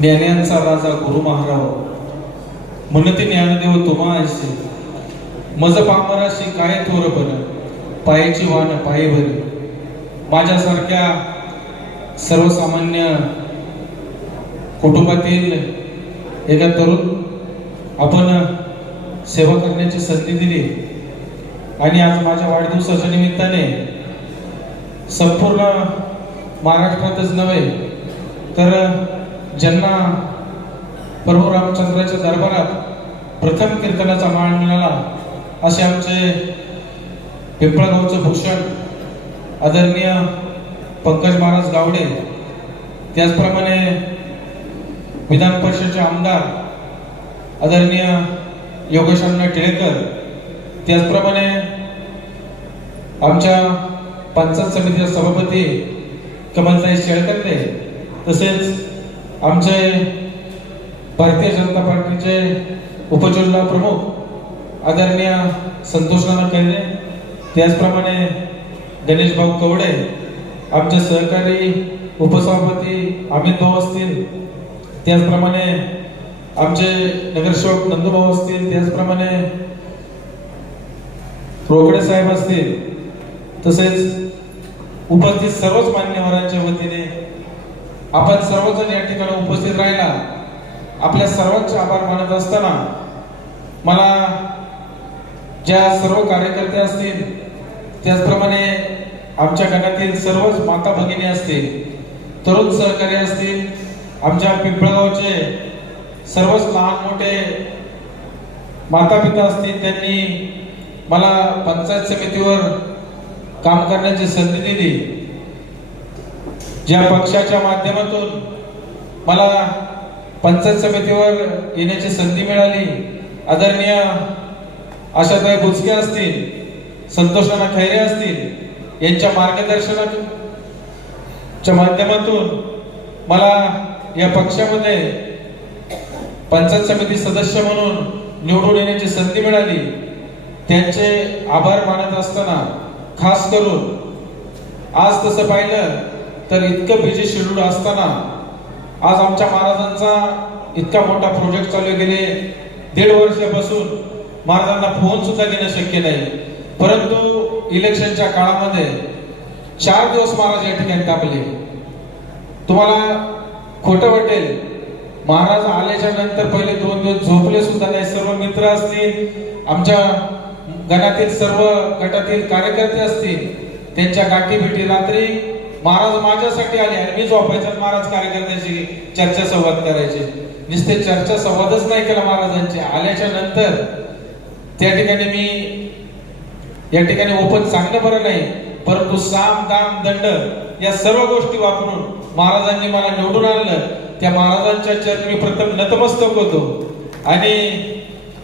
ज्ञान्यांचा राजा गुरु महाराव म्हणती ज्ञानदेव तुम्हा ऐसे मज पामराशी काय थोर बन पायाची वान पाये भरी. माझ्यासारख्या सर्वसामान्य कुटुंबातील एका तरुण आपण सेवा करण्याची संधी दिली आणि आज माझ्या वाढदिवसाच्या निमित्ताने संपूर्ण महाराष्ट्रातच नव्हे तर ज्यांना प्रभू रामचंद्राच्या दरबारात प्रथम कीर्तनाचा मान मिळाला असे आमचे पिंपळगावचे भूषण आदरणीय पंकज महाराज गावडे, त्याचप्रमाणे विधान परिषदेचे आमदार आदरणीय योगेश टिळेकर, त्याचप्रमाणे आमच्या पंचायत समितीचे सभापती कमलताई शेळकंदे, तसेच आमचे भारतीय जनता पार्टीचे उपजिल्हा प्रमुख आदरणीय संतोषनाना कैरे, त्याचप्रमाणे गणेश भाऊ कवडे, आमचे सहकारी उपसभापती अमित भाऊ असतील, त्याचप्रमाणे आमचे नगरसेवक नंदू भाऊ असतील, त्याचप्रमाणे रोकडे साहेब असतील, तसेच उपस्थित सर्वच मान्यवरांच्या वतीने आपण सर्वजण या ठिकाणी उपस्थित राहिला आपल्या सर्वांचे आभार मानत असताना मला ज्या सर्व कार्यकर्ते असतील, त्याचप्रमाणे आमच्या गणातील सर्वच माता भगिनी असतील, तरुण सहकारी असतील, आमच्या पिंपळगावचे सर्वच लहान मोठे माता पिता असतील, त्यांनी मला पंचायत समितीवर काम करण्याची संधी दिली. ज्या पक्षाच्या माध्यमातून मला पंचायत समितीवर येण्याची संधी मिळाली, आदरणीय आशाताई बुचके असतील, संतोषनाना खैरे असतील, यांच्या मार्गदर्शनाच्या माध्यमातून मला या पक्षामध्ये पंचायत समिती सदस्य म्हणून निवडून येण्याची संधी मिळाली. त्यांचे आभार मानत असताना खास करून आज तसं पाहिलं तर इतकं बिझी शेड्यूल असताना आज आमच्या महाराजांचा इतका मोठा प्रोजेक्ट चालू गेले 1.5 वर्षापासून महाराजांना फोन सुद्धा घेणं शक्य नाही, परंतु इलेक्शनच्या काळामध्ये 4 दिवस महाराज या ठिकाणी तापले. तुम्हाला खोटं वाटेल, महाराज आल्याच्या नंतर पहिले 2 दिवस झोपले सुद्धा नाही. सर्व मित्र असतील, आमच्या गणातील सर्व गटातील कार्यकर्ते असतील, त्यांच्या गाठी भेटी रात्री महाराज माझ्यासाठी आले आणि मी झोपायचा, महाराज कार्यकर्त्यांशी चर्चा संवाद करायचे. नुसते चर्चा संवादच नाही केला महाराजांचे, आल्याच्या नंतर त्या ठिकाणी मी या ठिकाणी ओपन सांगणं बरं नाही, परंतु साम दाम दंड या सर्व गोष्टी वापरून महाराजांनी मला निवडून आणलं. त्या महाराजांच्या चरणी मी प्रथम नतमस्तक होतो आणि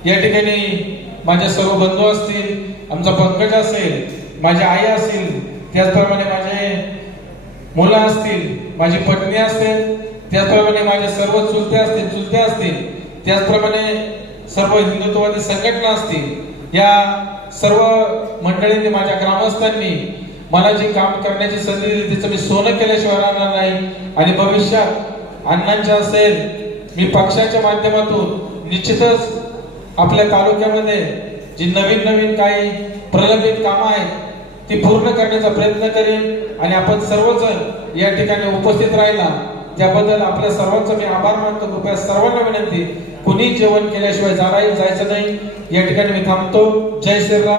या ठिकाणी माझे सर्व बंधू असतील, आमचा पंकज असेल, माझी आई असेल, त्याचप्रमाणे माझे मुलं असतील, माझी पत्नी असेल, त्याचप्रमाणे माझे सर्व चुलते असतील, त्याचप्रमाणे सर्व हिंदुत्ववादी संघटना असतील, या सर्व मंडळींनी, माझ्या ग्रामस्थांनी मला जी काम करण्याची संधी दिली त्याचं मी सोनं केल्याशिवाय राहणार नाही. आणि भविष्यात अण्णांच्या असेल, मी पक्षाच्या माध्यमातून निश्चितच आपल्या तालुक्यामध्ये जी नवीन काही प्रलंबित कामं आहेत ती पूर्ण करण्याचा प्रयत्न करेन आणि आपण सर्वजण या ठिकाणी उपस्थित राहिला त्याबद्दल आपल्या सर्वांचा मी आभार मानतो. कृपया सर्वांना विनंती, कुणी जेवण केल्याशिवाय जायचं नाही. या ठिकाणी मी थांबतो. जय श्रीराम.